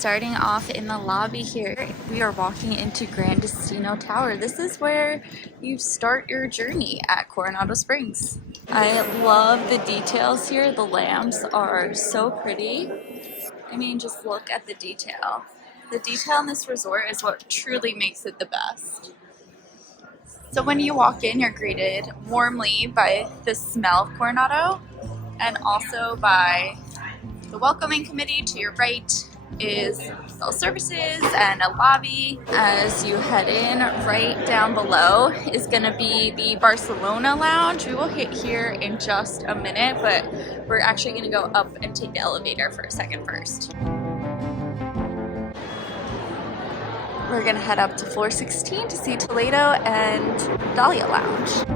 Starting off in the lobby here, we are walking into Gran Destino Tower. This is where you start your journey at Coronado Springs. I love the details here. The lamps are so pretty. I mean, just look at the detail. The detail in this resort is what truly makes it the best. So when you walk in, you're greeted warmly by the smell of Coronado and also by the welcoming committee. To your right is self-services and a lobby. As you head in, right down below is going to be the Barcelona Lounge. We will hit here in just a minute, but we're actually going to go up and take the elevator for a second first. We're going to head up to floor 16 to see Toledo and Dahlia Lounge.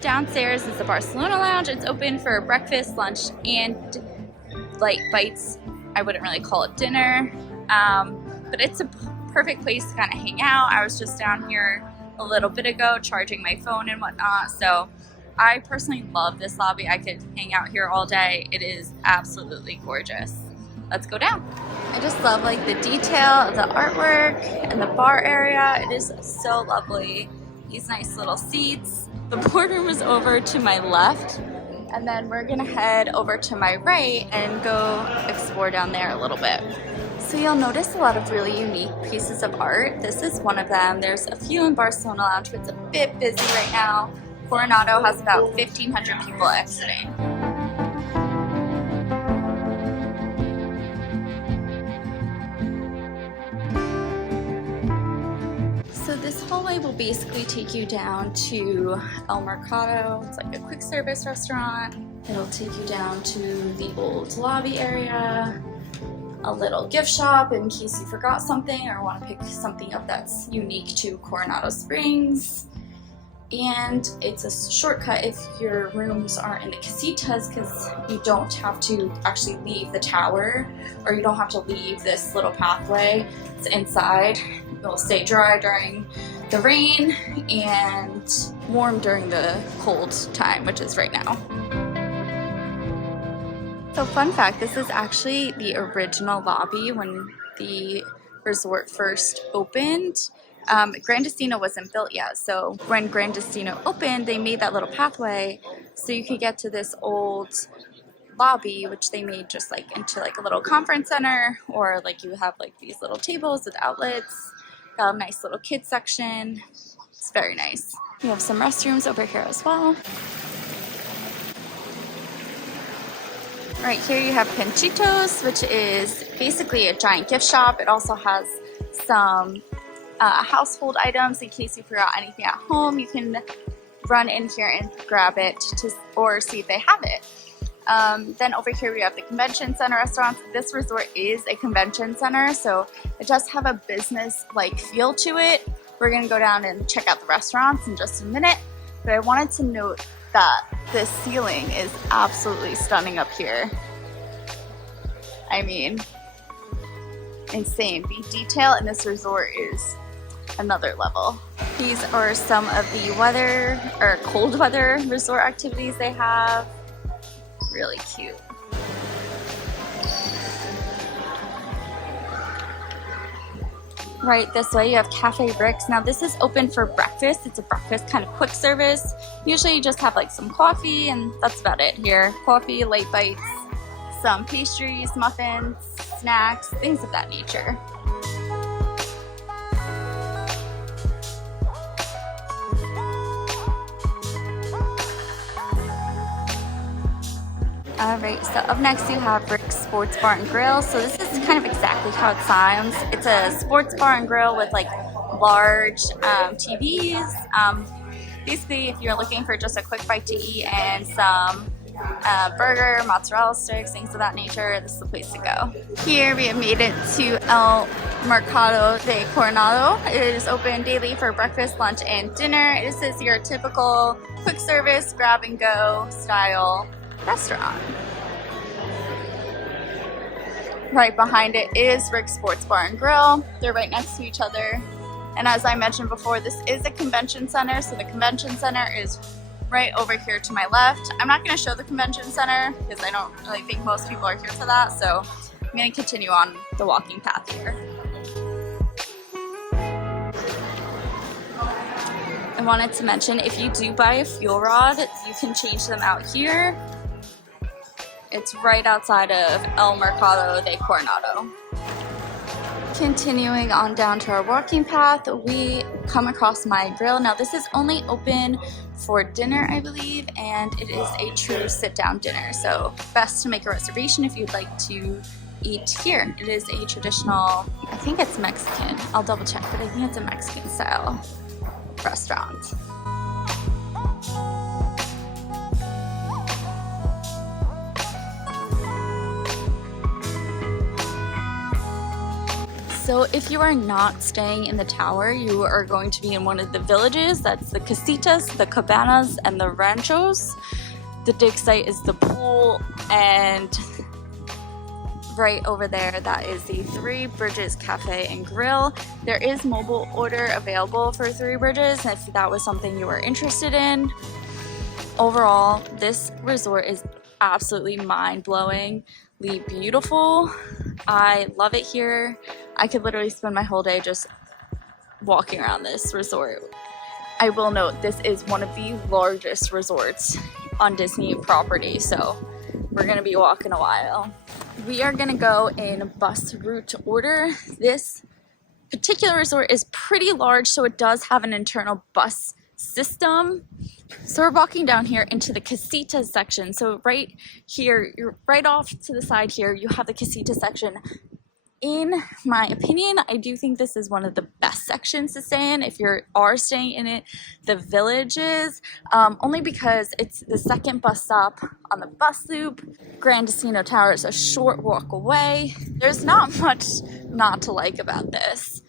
Downstairs is the Barcelona Lounge. It's open for breakfast, lunch, and light bites. I wouldn't really call it dinner, but it's a perfect place to kind of hang out. I was just down here a little bit ago charging my phone and whatnot, so I personally love this lobby. I could hang out here all day. It is absolutely gorgeous. Let's go down. I just love like the detail of the artwork and the bar area. It is so lovely. These nice little seats. The boardroom is over to my left, and then we're gonna head over to my right and go explore down there a little bit. So you'll notice a lot of really unique pieces of art. This is one of them. There's a few in Barcelona Lounge, but it's a bit busy right now. Coronado has about 1,500 people exiting. So this hallway will basically take you down to El Mercado. It's like a quick service restaurant. It'll take you down to the old lobby area, a little gift shop in case you forgot something or want to pick something up that's unique to Coronado Springs. And it's a shortcut if your rooms aren't in the Casitas, because you don't have to actually leave the tower, or you don't have to leave this little pathway. It's inside. It'll stay dry during the rain and warm during the cold time, which is right now. So fun fact, this is actually the original lobby when the resort first opened. Gran Destino wasn't built yet, so when Gran Destino opened, they made that little pathway so you could get to this old lobby, which they made just like into like a little conference center, or like you have like these little tables with outlets. Got a nice little kids section. It's very nice. We have some restrooms over here as well. Right here you have Panchitos, which is basically a giant gift shop. It also has some household items in case you forgot anything at home. You can run in here and grab it or see if they have it. Then over here we have the convention center restaurants. This resort is a convention center, so it does have a business-like feel to it. We're gonna go down and check out the restaurants in just a minute, but I wanted to note that the ceiling is absolutely stunning up here. I mean, insane. The detail in this resort is another level. These are some of the weather or cold weather resort activities they have. Really cute. Right this way you have Cafe Bricks. Now this is open for breakfast. It's a breakfast kind of quick service. Usually you just have like some coffee and that's about it here. Coffee, late bites, some pastries, muffins, snacks, things of that nature. Alright, so up next you have Rick's Sports Bar and Grill. So this is kind of exactly how it sounds. It's a sports bar and grill with like large TVs. Basically, if you're looking for just a quick bite to eat and some burger, mozzarella sticks, things of that nature, this is the place to go. Here we have made it to El Mercado de Coronado. It is open daily for breakfast, lunch, and dinner. This is your typical quick service, grab and go style restaurant. Right behind it is Rick's Sports Bar and Grill. They're right next to each other. And as I mentioned before, this is a convention center, so the convention center is right over here to my left. I'm not going to show the convention center because I don't really think most people are here for that, so I'm going to continue on the walking path here. I wanted to mention, if you do buy a fuel rod, you can change them out here. It's right outside of El Mercado de Coronado. Continuing on down to our walking path, we come across my grill. Now this is only open for dinner, I believe, and it is a true sit-down dinner. So best to make a reservation if you'd like to eat here. It is a traditional, I think it's Mexican. I'll double check, but I think it's a Mexican style restaurant. So if you are not staying in the tower, you are going to be in one of the villages. That's the Casitas, the Cabanas, and the Ranchos. The dig site is the pool, and right over there, that is the Three Bridges Cafe and Grill. There is mobile order available for Three Bridges if that was something you were interested in. Overall, this resort is absolutely mind-blowingly beautiful. I love it here. I could literally spend my whole day just walking around this resort. I will note this is one of the largest resorts on Disney property, so we're gonna be walking a while. We are gonna go in bus route order. This particular resort is pretty large, so it does have an internal bus system. So we're walking down here into the Casitas section. So right here, you're right off to the side here, you have the Casitas section. In my opinion, I do think this is one of the best sections to stay in if you are staying in it, the villages, only because it's the second bus stop on the bus loop. Gran Destino Tower is a short walk away. There's not much not to like about this.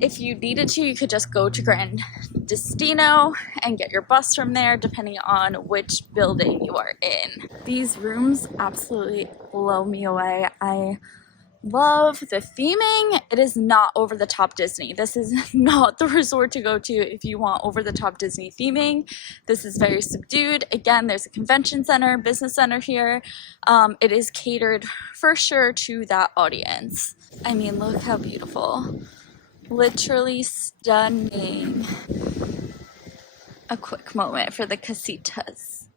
If you needed to, you could just go to Gran Destino and get your bus from there, depending on which building you are in. These rooms absolutely blow me away. I love the theming. It is not over the top Disney. This is not the resort to go to if you want over the top Disney theming. This is very subdued. Again, there's a convention center, business center here. It is catered for sure to that audience. I mean, look how beautiful. Literally stunning. A quick moment for the Casitas.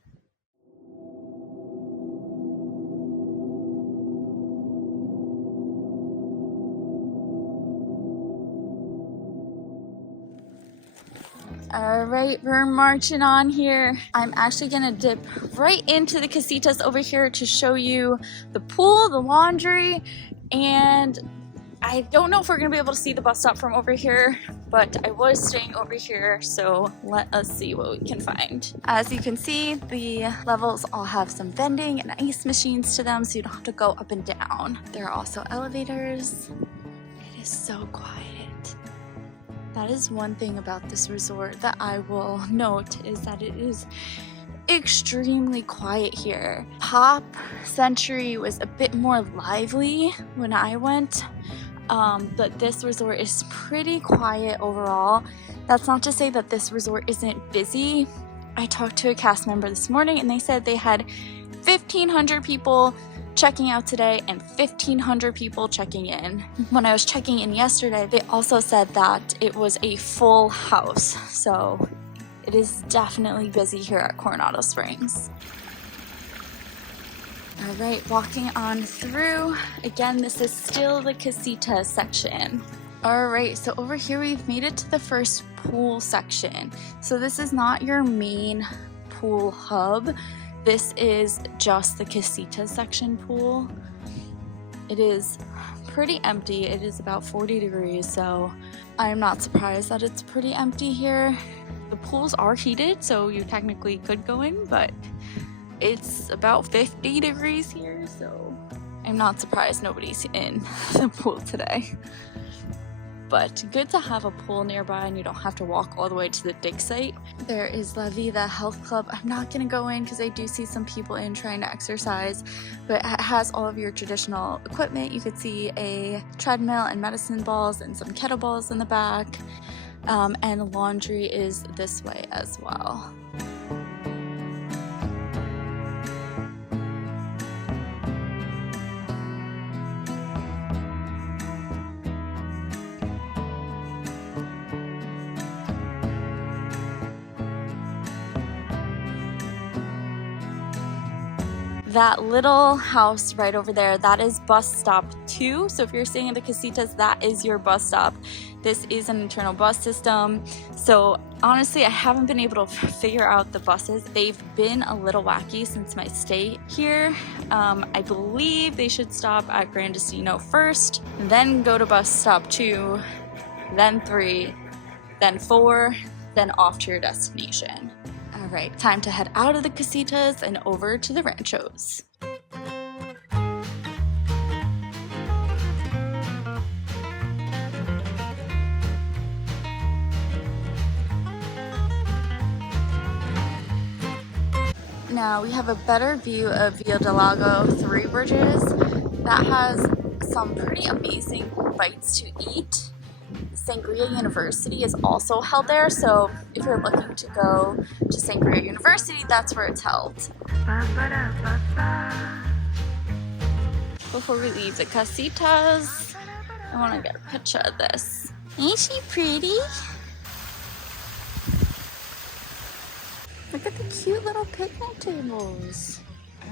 Alright, we're marching on here. I'm actually gonna dip right into the Casitas over here to show you the pool, the laundry, and I don't know if we're gonna be able to see the bus stop from over here, but I was staying over here, so let us see what we can find. As you can see, the levels all have some vending and ice machines to them, so you don't have to go up and down. There are also elevators. It is so quiet. That is one thing about this resort that I will note, is that it is extremely quiet here. Pop Century was a bit more lively when I went, but this resort is pretty quiet overall. That's not to say that this resort isn't busy. I talked to a cast member this morning and they said they had 1,500 people checking out today and 1,500 people checking in. When I was checking in yesterday, they also said that it was a full house, so it is definitely busy here at Coronado Springs. All right, walking on through. Again, this is still the Casitas section. All right, so over here we've made it to the first pool section. So this is not your main pool hub. This is just the Casitas section pool. It is pretty empty. It is about 40 degrees, so I'm not surprised that it's pretty empty here. The pools are heated, so you technically could go in, but it's about 50 degrees here, so I'm not surprised nobody's in the pool today. but good to have a pool nearby and you don't have to walk all the way to the dig site. There is La Vida Health Club. I'm not gonna go in because I do see some people in trying to exercise, but it has all of your traditional equipment. You could see a treadmill and medicine balls and some kettlebells in the back, and laundry is this way as well. That little house right over there, that is bus stop 2. So if you're staying at the Casitas, that is your bus stop. This is an internal bus system. So honestly, I haven't been able to figure out the buses. They've been a little wacky since my stay here. I believe they should stop at Gran Destino first, then go to bus stop 2, then 3, then 4, then off to your destination. All right, time to head out of the Casitas and over to the Ranchos. Now we have a better view of Via del Lago Three Bridges. That has some pretty amazing bites to eat. Sangria University is also held there, so if you're looking to go to Sangria University, that's where it's held. Before we leave the Casitas, I want to get a picture of this. Ain't she pretty? Look at the cute little picnic tables.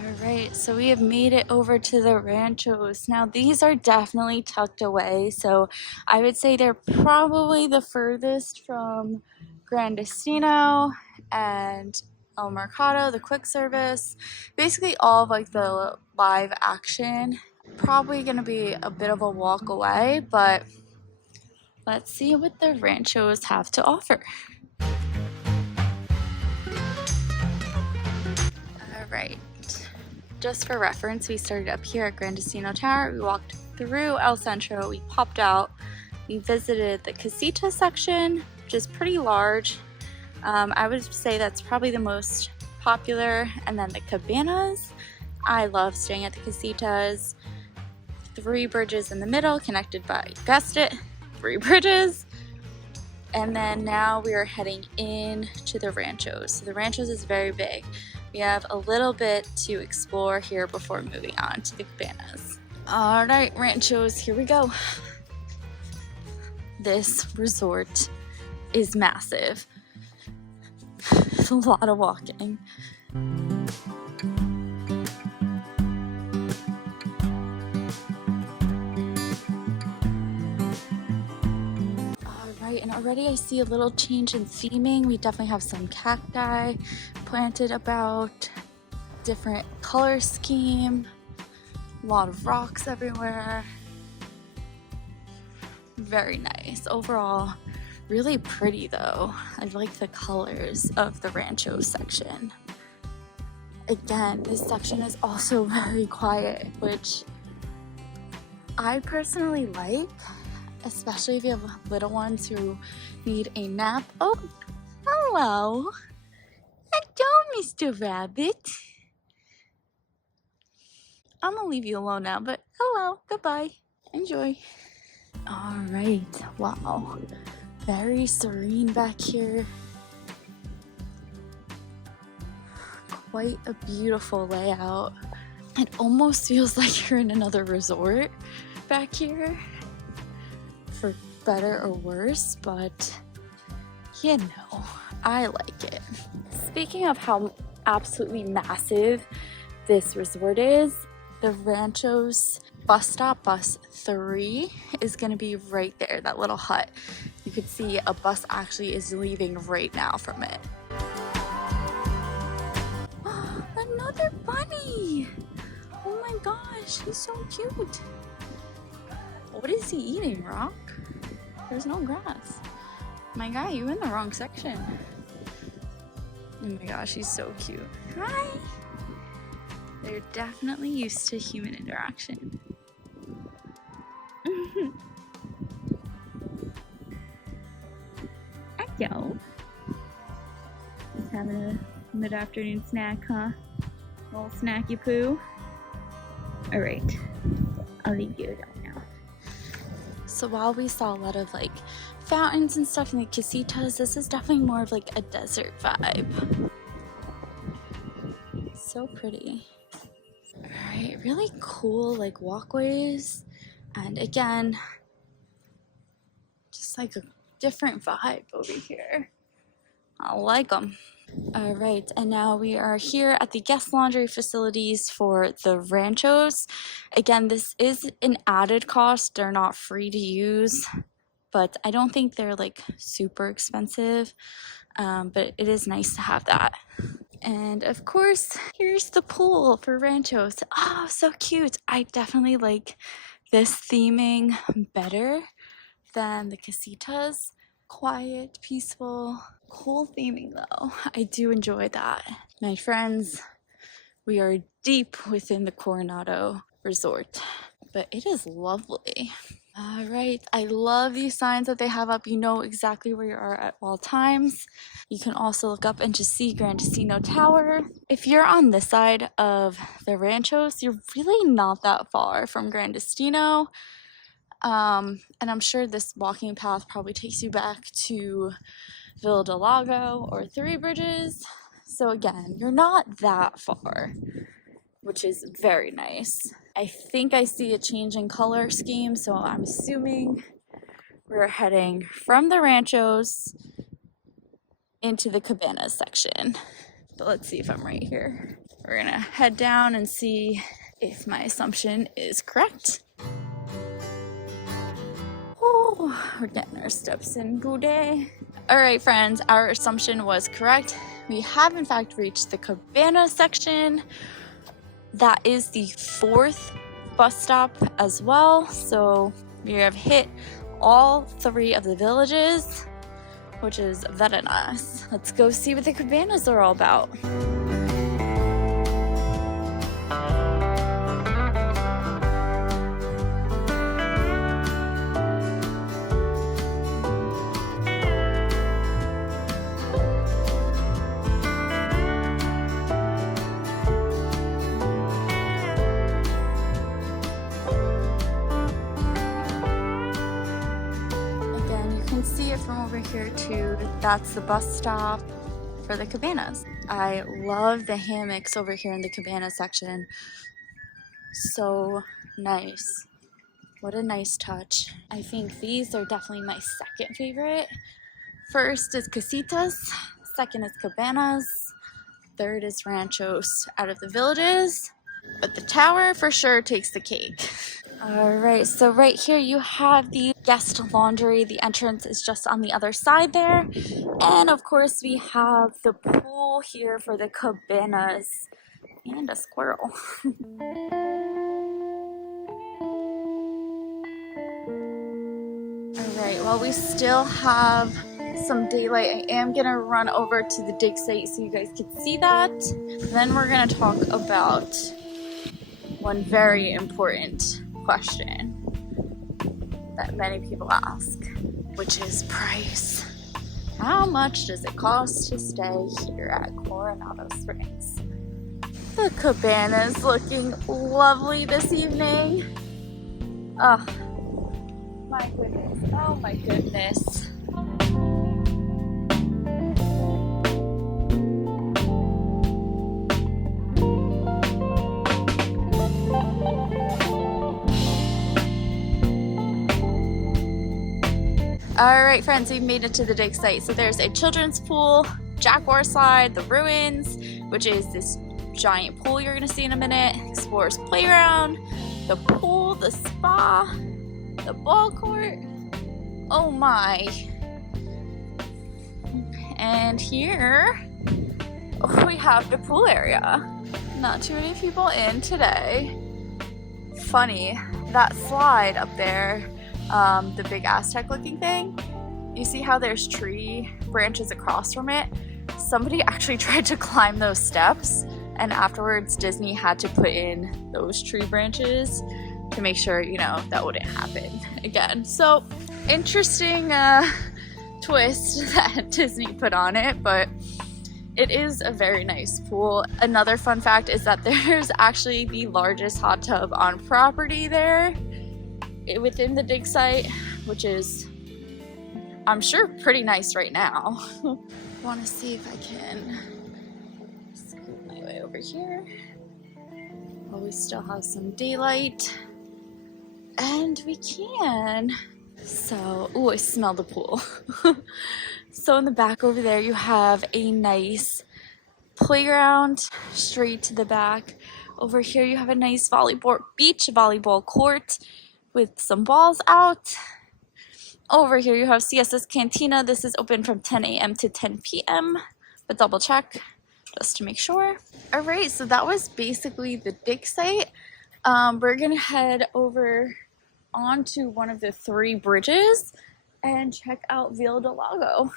Alright, so we have made it over to the Ranchos. Now these are definitely tucked away, so I would say they're probably the furthest from Gran Destino and El Mercado, the quick service. Basically all of like the live action. Probably gonna be a bit of a walk away, but let's see what the Ranchos have to offer. Alright. Just for reference, we started up here at Gran Destino Tower, we walked through El Centro, we popped out, we visited the Casita section, which is pretty large. I would say that's probably the most popular, and then the Cabanas. I love staying at the Casitas. 3 bridges in the middle, connected by, you guessed it, 3 bridges. And then now we are heading in to the Ranchos. So the Ranchos is very big. We have a little bit to explore here before moving on to the Cabanas. All right, Ranchos, here we go. This resort is massive. It's a lot of walking. And already I see a little change in theming. We definitely have some cacti planted about, different color scheme, a lot of rocks everywhere. Very nice. Overall, really pretty though. I like the colors of the Rancho section. Again, this section is also very quiet, which I personally like. Especially if you have little ones who need a nap. Oh, hello. Hello, Mr. Rabbit. I'm gonna leave you alone now, but hello, goodbye. Enjoy. All right, wow. Very serene back here. Quite a beautiful layout. It almost feels like you're in another resort back here. For better or worse, but you know, I like it. Speaking of how absolutely massive this resort is, the Ranchos bus stop, bus 3, is gonna be right there, that little hut. You could see a bus actually is leaving right now from it. Oh, another bunny! Oh my gosh, he's so cute. What is he eating, Rock? There's no grass. My guy, you in the wrong section. Oh my gosh, he's so cute. Hi! They're definitely used to human interaction. having a mid-afternoon snack, huh? A little snacky poo. All right, I'll leave you alone now. So while we saw a lot of like fountains and stuff in the Casitas, this is definitely more of like a desert vibe. So pretty. All right, really cool like walkways, and again, just like a different vibe over here. I like them. All right, and now we are here at the guest laundry facilities for the Ranchos. Again, this is an added cost. They're not free to use, but I don't think they're like super expensive, but it is nice to have that. And of course, here's the pool for Ranchos. Oh, so cute. I definitely like this theming better than the Casitas. Quiet, peaceful, cool theming though. I do enjoy that. My friends, we are deep within the Coronado Resort, but it is lovely. All right, I love these signs that they have up. You know exactly where you are at all times. You can also look up and just see Gran Destino Tower. If you're on this side of the Ranchos, you're really not that far from Gran Destino. And I'm sure this walking path probably takes you back to Villa del Lago or Three Bridges. So again, you're not that far, which is very nice. I think I see a change in color scheme, so I'm assuming we're heading from the Ranchos into the Cabanas section. But let's see if I'm right here. We're gonna head down and see if my assumption is correct. Oh, we're getting our steps in, boudet. All right, friends, our assumption was correct. We have in fact reached the Cabana section. That is the 4th bus stop as well. So we have hit all 3 of the villages, which is very nice. Let's go see what the Cabanas are all about. See it from over here too. That's the bus stop for the Cabanas. I love the hammocks over here in the Cabana section. So nice. What a nice touch. I think these are definitely my second favorite. First is Casitas, second is Cabanas, third is Ranchos out of the villages, but the tower for sure takes the cake. All right, so right here you have the guest laundry. The entrance is just on the other side there. And of course we have the pool here for the Cabanas and a squirrel. All right, well, we still have some daylight. I am gonna run over to the dig site so you guys can see that. Then we're gonna talk about one very important question that many people ask, which is price. How much does it cost to stay here at Coronado Springs? The Cabana's looking lovely this evening. Oh my goodness, oh my goodness. All right, friends, we've made it to the dig site. So there's a children's pool, Jaguar slide, the ruins, which is this giant pool you're gonna see in a minute, Explorer's Playground, the pool, the spa, the ball court. Oh my. And here we have the pool area. Not too many people in today. Funny, that slide up there, the big Aztec looking thing, you see how there's tree branches across from it? Somebody actually tried to climb those steps, and afterwards Disney had to put in those tree branches to make sure, you know, that wouldn't happen again. So interesting twist that Disney put on it, but It is a very nice pool. Another fun fact is that there's actually the largest hot tub on property there within the dig site, which is, I'm sure, pretty nice right now. I want to see if I can scoot my way over here. Well, we still have some daylight, and we can. So, ooh, I smell the pool. So in the back over there, you have a nice playground straight to the back. Over here, you have a nice beach volleyball court with some balls out. Over here, you have Siesta's Cantina. This is open from 10 a.m. to 10 p.m., but double check just to make sure. All right, so that was basically the dig site. We're gonna head over onto one of the 3 bridges and check out Villa del Lago.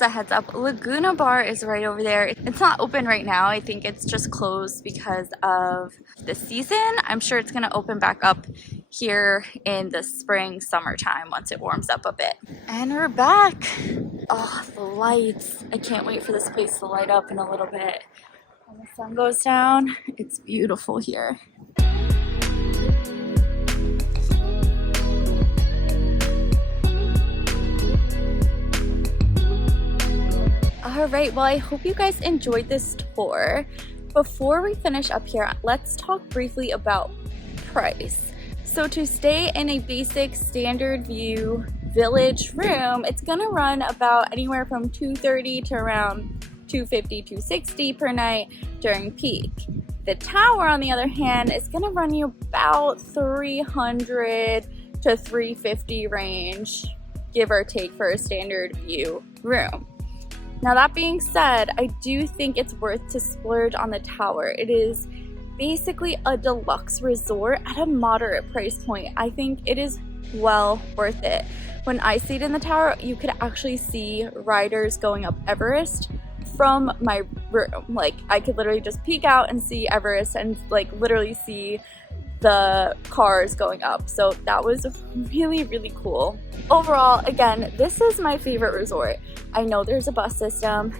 A heads up, Laguna Bar is right over there. It's not open right now. I think it's just closed because of the season. I'm sure it's gonna open back up here in the spring, summertime once it warms up a bit. And we're back. Oh, the lights. I can't wait for this place to light up in a little bit. When the sun goes down, it's beautiful here. Alright, well, I hope you guys enjoyed this tour. Before we finish up here, let's talk briefly about price. So to stay in a basic standard view village room, it's gonna run about anywhere from $230 to around $250, $260 per night during peak. The tower, on the other hand, is gonna run you about $300 to $350 range, give or take, for a standard view room. Now, that being said, I do think it's worth to splurge on the tower. It is basically a deluxe resort at a moderate price point. I think it is well worth it. When I stayed in the tower, you could actually see riders going up Everest from my room. Like, I could literally just peek out and see Everest and like literally see the cars going up. So that was really, really cool. Overall, again, this is my favorite resort. I know there's a bus system.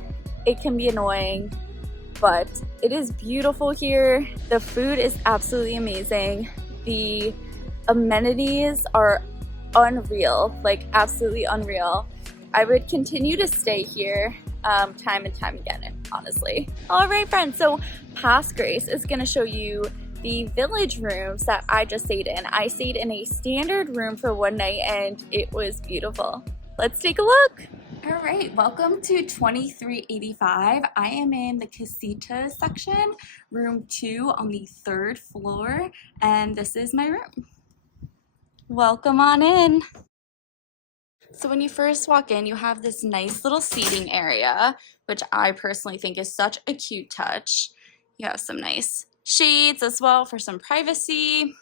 It can be annoying, but it is beautiful here. The food is absolutely amazing. The amenities are unreal, like absolutely unreal. I would continue to stay here time and time again, honestly. All right, friends, so past Grace is gonna show you the village rooms that I just stayed in. I stayed in a standard room for one night and it was beautiful. Let's take a look. All right, welcome to 2385. I am in the Casitas section, room 2 on the 3rd floor, and this is my room. Welcome on in. So when you first walk in, you have this nice little seating area, which I personally think is such a cute touch. You have some nice shades as well for some privacy,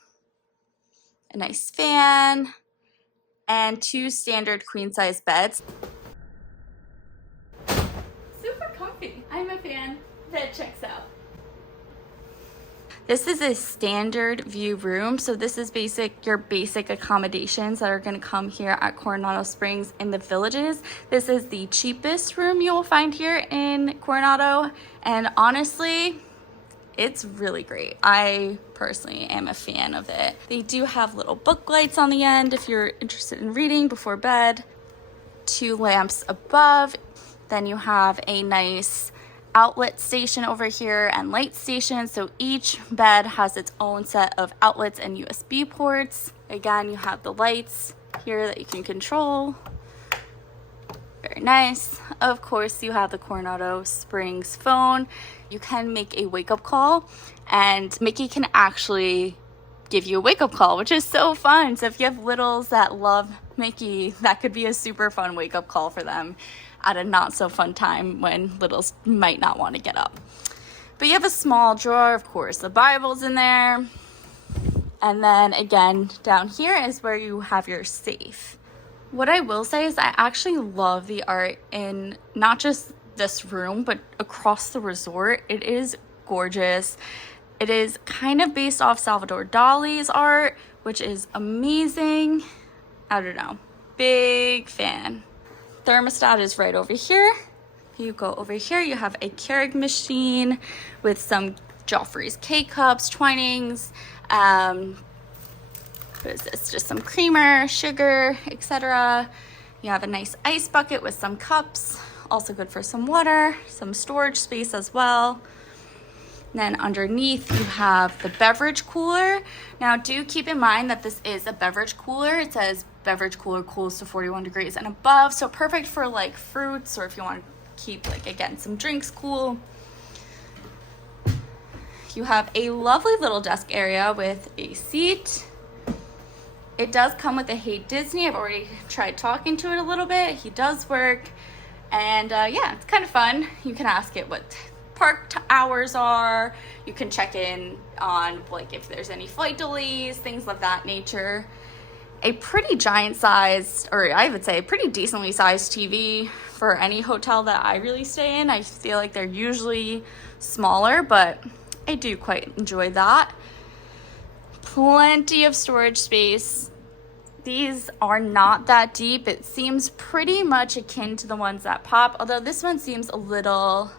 a nice fan, and 2 standard queen size beds. Super comfy. I'm a fan. That checks out. This is a standard view room, so this is your basic accommodations that are going to come here at Coronado Springs in the Villages. This is the cheapest room you will find here in Coronado, and honestly, it's really great. I personally am a fan of it. They do have little book lights on the end if you're interested in reading before bed. 2 lamps above. Then you have a nice outlet station over here and light station. So each bed has its own set of outlets and USB ports. Again, you have the lights here that you can control. Very nice. Of course, you have the Coronado Springs phone. You can make a wake-up call, and Mickey can actually give you a wake-up call, which is so fun. So if you have littles that love Mickey, that could be a super fun wake-up call for them at a not so fun time when littles might not want to get up. But you have a small drawer, of course, the Bible's in there. And then again, down here is where you have your safe. What I will say is I actually love the art in not just this room, but across the resort. It is gorgeous. It is kind of based off Salvador Dali's art, which is amazing. I don't know, big fan. Thermostat is right over here. You go over here, you have a Keurig machine with some Joffrey's K-Cups, Twinings, what is this? Just some creamer, sugar, etc. You have a nice ice bucket with some cups, also good for some water, some storage space as well. And then underneath you have the beverage cooler. Now do keep in mind that this is a beverage cooler. It says beverage cooler cools to 41 degrees and above, so perfect for like fruits, or if you want to keep, like, again, some drinks cool. You have a lovely little desk area with a seat. It does come with a Hey Disney. I've already tried talking to it a little bit. He does work. And yeah, it's kind of fun. You can ask it what park hours are. You can check in on, like, if there's any flight delays, things of that nature. A pretty giant sized, or I would say a pretty decently sized TV for any hotel that I really stay in. I feel like they're usually smaller, but I do quite enjoy that. Plenty of storage space. These are not that deep. It seems pretty much akin to the ones that Pop, although this one seems a little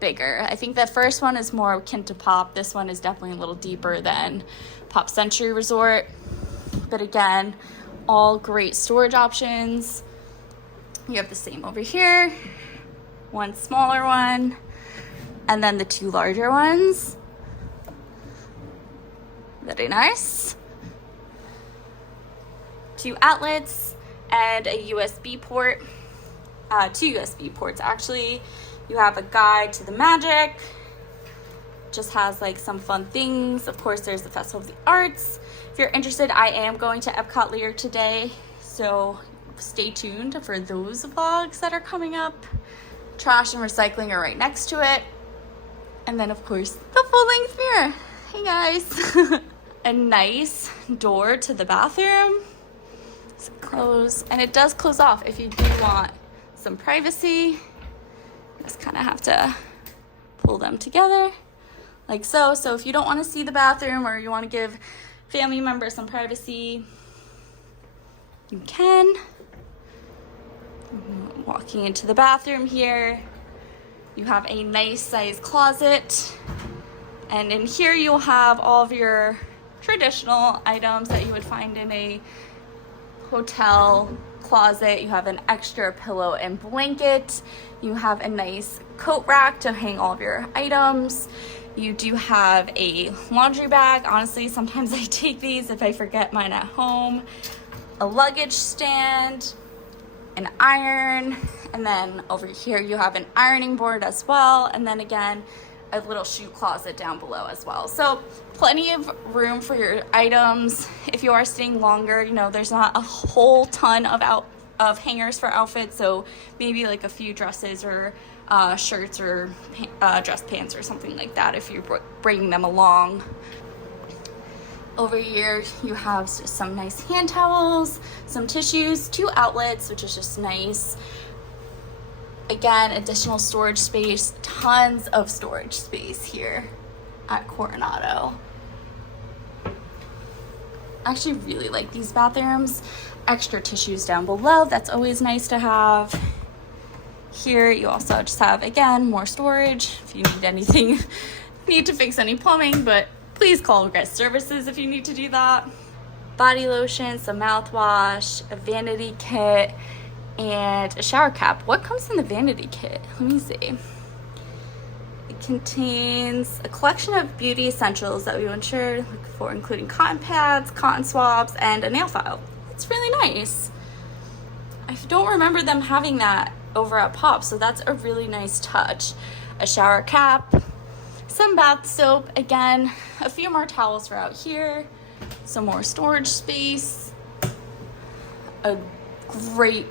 bigger. I think the first one is more akin to Pop. This one is definitely a little deeper than Pop Century Resort. But again, all great storage options. You have the same over here, one smaller one, and then the two larger ones. Very nice. Two outlets and a USB port. Two USB ports, actually. You have a guide to the magic. Just has like some fun things. Of course, there's the Festival of the Arts. If you're interested, I am going to Epcot later today, so stay tuned for those vlogs that are coming up. Trash and recycling are right next to it. And then, of course, the full-length mirror. Hey, guys. A nice door to the bathroom. It's closed, and it does close off if you do want some privacy. Just kind of have to pull them together like so. So if you don't want to see the bathroom, or you want to give family members some privacy, you can. Walking into the bathroom here, you have a nice sized closet, and in here you'll have all of your traditional items that you would find in a hotel closet. You have an extra pillow and blanket. You have a nice coat rack to hang all of your items. You do have a laundry bag. Honestly, sometimes I take these if I forget mine at home. A luggage stand, an iron, and then over here you have an ironing board as well, and then again a little shoe closet down below as well. So plenty of room for your items. If you are staying longer, you know, there's not a whole ton of hangers for outfits, so maybe like a few dresses or shirts or dress pants or something like that if you're bringing them along. Over here you have some nice hand towels, some tissues, two outlets, which is just nice. Again, additional storage space, tons of storage space here at Coronado. I actually really like these bathrooms. Extra tissues down below, that's always nice to have. Here you also just have, again, more storage if you need anything, need to fix any plumbing, but please call guest services if you need to do that. Body lotion, some mouthwash, a vanity kit, and a shower cap. What comes in the vanity kit? Let me see. It contains a collection of beauty essentials that we ensure for, including cotton pads, cotton swabs, and a nail file. It's really nice. I don't remember them having that over at Pop, so that's a really nice touch. A shower cap, some bath soap, again, a few more towels for out here, some more storage space, a great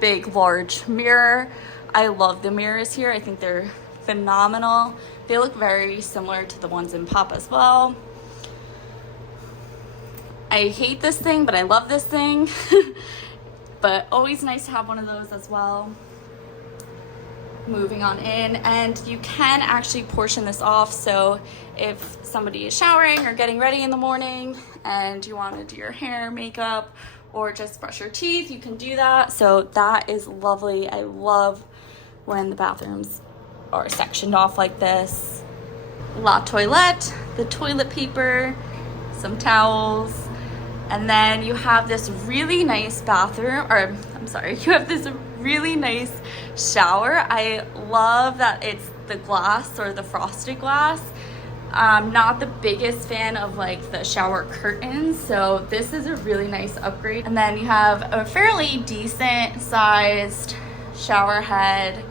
big large mirror. I love the mirrors here. I think they're phenomenal. They look very similar to the ones in Pop as well. I hate this thing, but I love this thing. But always nice to have one of those as well. Moving on in, and you can actually portion this off, so if somebody is showering or getting ready in the morning and you want to do your hair, makeup, or just brush your teeth, you can do that. So that is lovely. I love when the bathrooms are sectioned off like this. La toilette, the toilet paper, some towels, and then you have this really nice bathroom, or I'm sorry, you have this really nice shower. I love that it's the glass or the frosted glass. I'm not the biggest fan of like the shower curtains, so this is a really nice upgrade. And then you have a fairly decent sized shower head.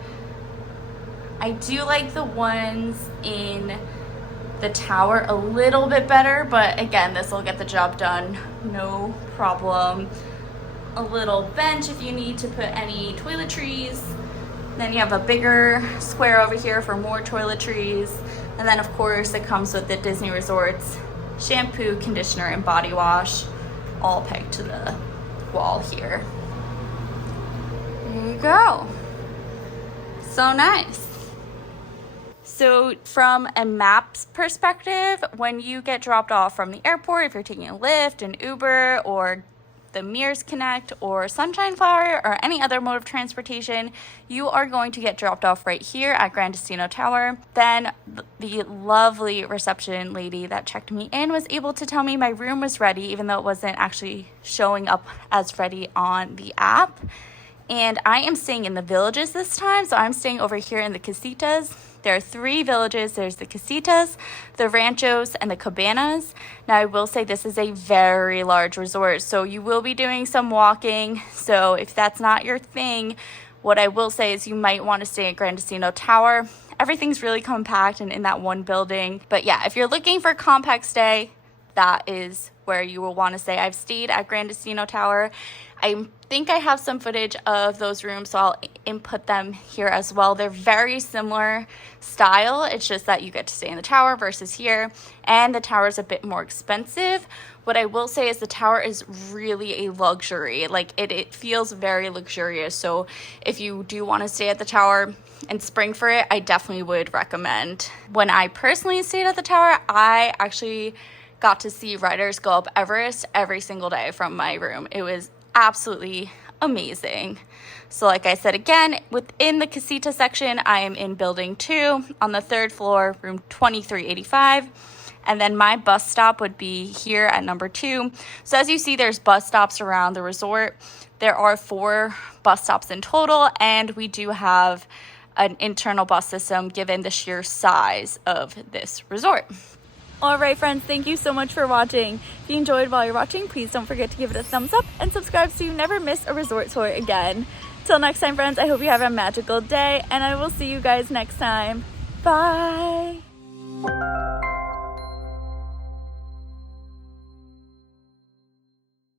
I do like the ones in the tower a little bit better, but again, this will get the job done, no problem. A little bench if you need to put any toiletries. Then you have a bigger square over here for more toiletries. And then of course it comes with the Disney Resorts shampoo, conditioner, and body wash, all pegged to the wall here. There you go. So nice. So from a maps perspective, when you get dropped off from the airport, if you're taking a Lyft, an Uber, or the Mears Connect or Sunshine Flower or any other mode of transportation, you are going to get dropped off right here at Gran Destino Tower. Then the lovely reception lady that checked me in was able to tell me my room was ready, even though it wasn't actually showing up as ready on the app. And I am staying in the villages this time, so I'm staying over here in the Casitas. There are 3 villages. There's the Casitas, the Ranchos, and the Cabanas. Now, I will say this is a very large resort, so you will be doing some walking. So if that's not your thing, what I will say is you might want to stay at Gran Destino Tower. Everything's really compact and in that one building. But yeah, if you're looking for a compact stay, that is where you will want to stay. I've stayed at Gran Destino Tower. I think I have some footage of those rooms, so I'll input them here as well. They're very similar style. It's just that you get to stay in the tower versus here, and the tower is a bit more expensive. What I will say is the tower is really a luxury. Like it feels very luxurious. So if you do want to stay at the tower and spring for it, I definitely would recommend. When I personally stayed at the tower, I actually got to see riders go up Everest every single day from my room. It was absolutely amazing. So like I said, again, within the Casita section, I am in building 2 on the 3rd floor, room 2385. And then my bus stop would be here at number 2. So as you see, there's bus stops around the resort. There are 4 bus stops in total, and we do have an internal bus system given the sheer size of this resort. Alright friends, thank you so much for watching. If you enjoyed while you're watching, please don't forget to give it a thumbs up and subscribe so you never miss a resort tour again. Till next time friends, I hope you have a magical day, and I will see you guys next time. Bye!